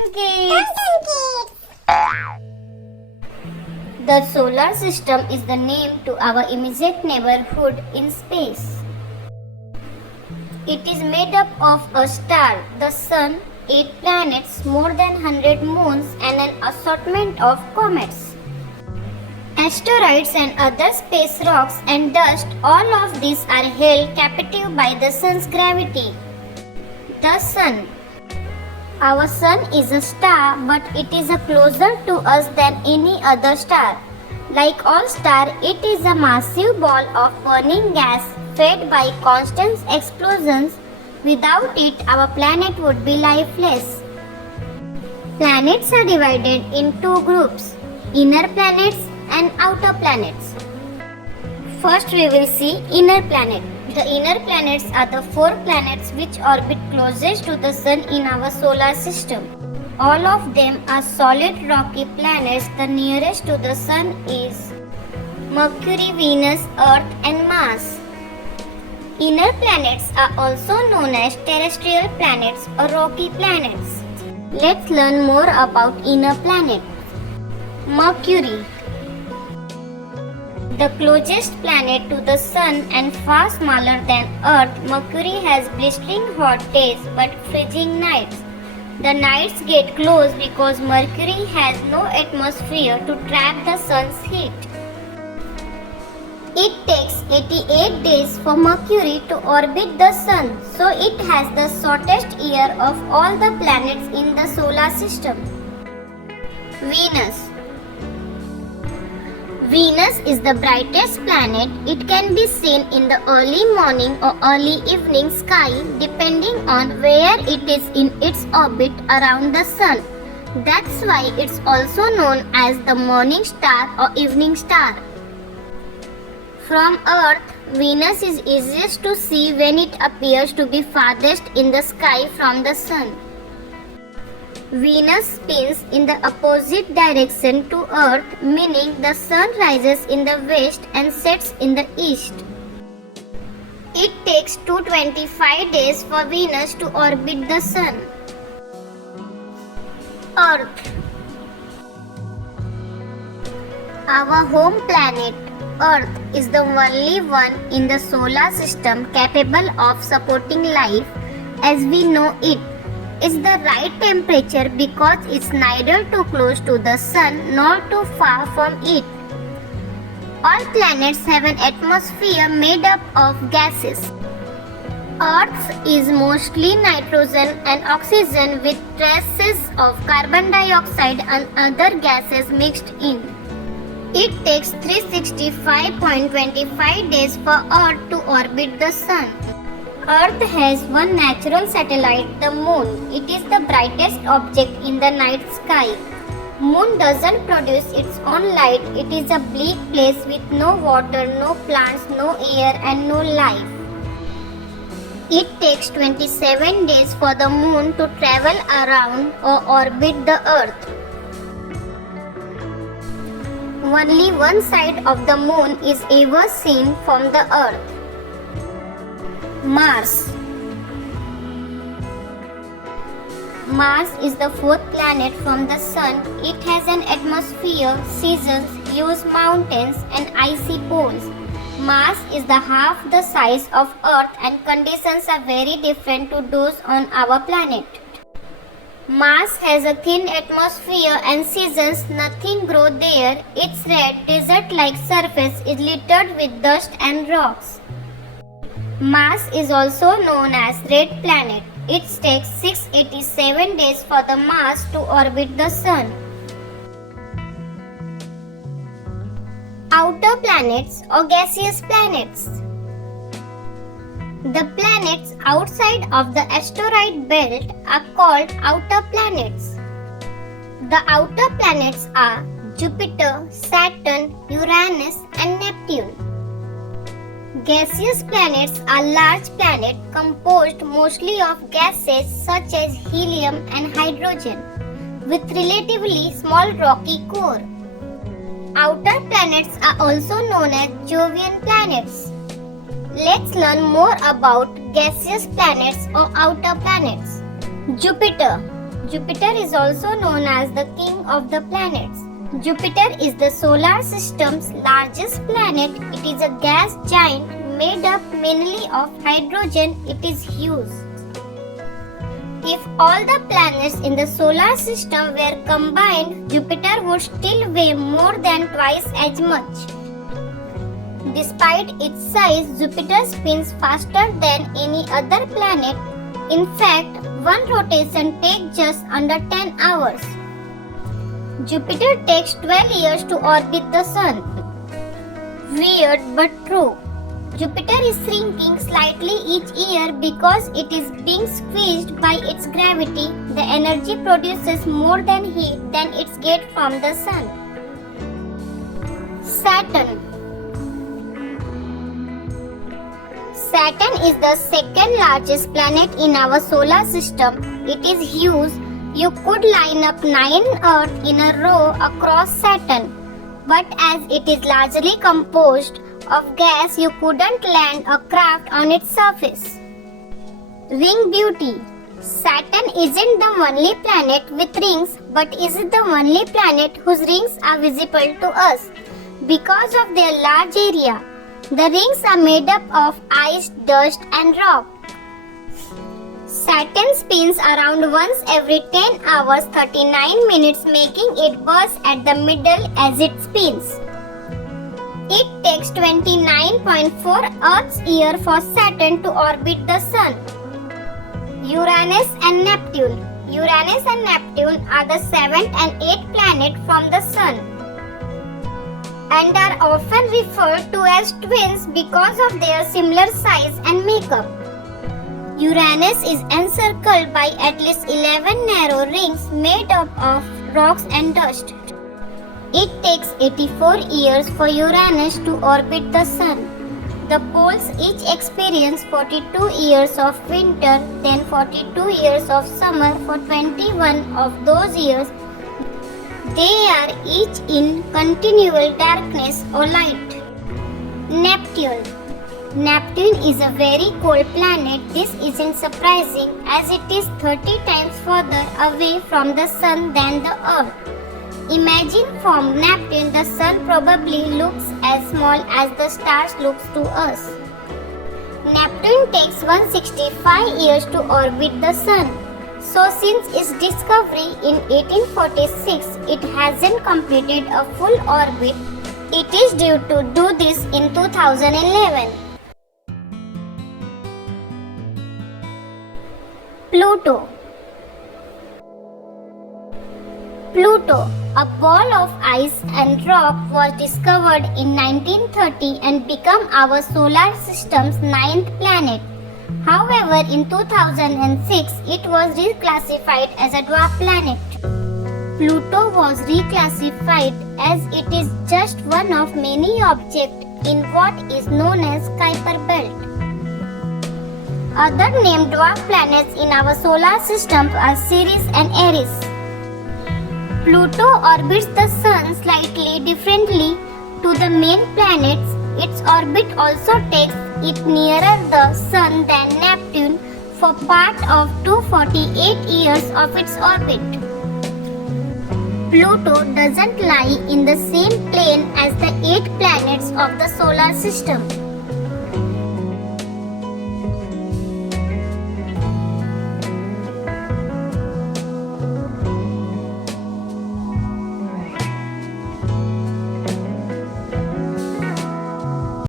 Welcome kids! The solar system is the name to our immediate neighborhood in space. It is made up of a star, the Sun, 8 planets, more than 100 moons and an assortment of comets. Asteroids and other space rocks and dust, all of these are held captive by the Sun's gravity. The Sun. Our Sun is a star, but it is closer to us than any other star. Like all stars, it is a massive ball of burning gas fed by constant explosions. Without it, our planet would be lifeless. Planets are divided in two groups, inner planets and outer planets. First, we will see inner planet. The inner planets are the 4 planets which orbit closest to the Sun in our solar system. All of them are solid rocky planets. The nearest to the Sun is Mercury, Venus, Earth and Mars. Inner planets are also known as terrestrial planets or rocky planets. Let's learn more about inner planet. Mercury. The closest planet to the Sun and far smaller than Earth, Mercury has blistering hot days but freezing nights. The nights get close because Mercury has no atmosphere to trap the Sun's heat. It takes 88 days for Mercury to orbit the Sun, so it has the shortest year of all the planets in the solar system. Venus. Venus is the brightest planet. It can be seen in the early morning or early evening sky depending on where it is in its orbit around the Sun. That's why it's also known as the morning star or evening star. From Earth, Venus is easiest to see when it appears to be farthest in the sky from the Sun. Venus spins in the opposite direction to Earth, meaning the Sun rises in the west and sets in the east. It takes 225 days for Venus to orbit the Sun. Earth. Our home planet, Earth, is the only one in the solar system capable of supporting life as we know it. It's the right temperature because it's neither too close to the Sun nor too far from it. All planets have an atmosphere made up of gases. Earth is mostly nitrogen and oxygen with traces of carbon dioxide and other gases mixed in. It takes 365.25 days for Earth to orbit the Sun. Earth has one natural satellite, the Moon. It is the brightest object in the night sky. Moon doesn't produce its own light. It is a bleak place with no water, no plants, no air and no life. It takes 27 days for the Moon to travel around or orbit the Earth. Only one side of the Moon is ever seen from the Earth. Mars. Mars is the 4th planet from the Sun. It has an atmosphere, seasons, huge mountains and icy poles. Mars is the half the size of Earth and conditions are very different to those on our planet. Mars has a thin atmosphere and seasons nothing grow there. Its red desert-like surface is littered with dust and rocks. Mars is also known as Red Planet. It takes 687 days for the Mars to orbit the Sun. Outer planets or gaseous planets. The planets outside of the asteroid belt are called outer planets. The outer planets are Jupiter, Saturn, Uranus and Neptune. Gaseous planets are large planets composed mostly of gases such as helium and hydrogen, with relatively small rocky core. Outer planets are also known as Jovian planets. Let's learn more about gaseous planets or outer planets. Jupiter. Jupiter is also known as the king of the planets. Jupiter is the solar system's largest planet. It is a gas giant made up mainly of hydrogen. It is huge. If all the planets in the solar system were combined, Jupiter would still weigh more than twice as much. Despite its size, Jupiter spins faster than any other planet. In fact, one rotation takes just under 10 hours. Jupiter takes 12 years to orbit the Sun. Weird but true. Jupiter is shrinking slightly each year because it is being squeezed by its gravity. The energy produces more than heat than it gets from the Sun. Saturn. Saturn is the second largest planet in our solar system. It is huge. You could line up 9 Earths in a row across Saturn. But as it is largely composed of gas, you couldn't land a craft on its surface. Ring beauty. Saturn isn't the only planet with rings, but is the only planet whose rings are visible to us because of their large area. The rings are made up of ice, dust, and rock. Saturn spins around once every 10 hours 39 minutes, making it burst at the middle as it spins. It takes 29.4 Earth's year for Saturn to orbit the Sun. Uranus and Neptune. Uranus and Neptune are the 7th and 8th planet from the Sun and are often referred to as twins because of their similar size and makeup. Uranus is encircled by at least 11 narrow rings made up of rocks and dust. It takes 84 years for Uranus to orbit the Sun. The poles each experience 42 years of winter, then 42 years of summer. For 21 of those years, they are each in continual darkness or light. Neptune. Neptune is a very cold planet. This isn't surprising as it is 30 times further away from the Sun than the Earth. Imagine from Neptune, the Sun probably looks as small as the stars look to us. Neptune takes 165 years to orbit the Sun. So since its discovery in 1846, it hasn't completed a full orbit. It is due to do this in 2011. Pluto. Pluto, a ball of ice and rock, was discovered in 1930 and became our solar system's 9th planet. However, in 2006, it was reclassified as a dwarf planet. Pluto was reclassified as it is just one of many objects in what is known as Kuiper belt. Other named dwarf planets in our solar system are Ceres and Eris. Pluto orbits the Sun slightly differently to the main planets. Its orbit also takes it nearer the Sun than Neptune for part of 248 years of its orbit. Pluto doesn't lie in the same plane as the 8 planets of the solar system.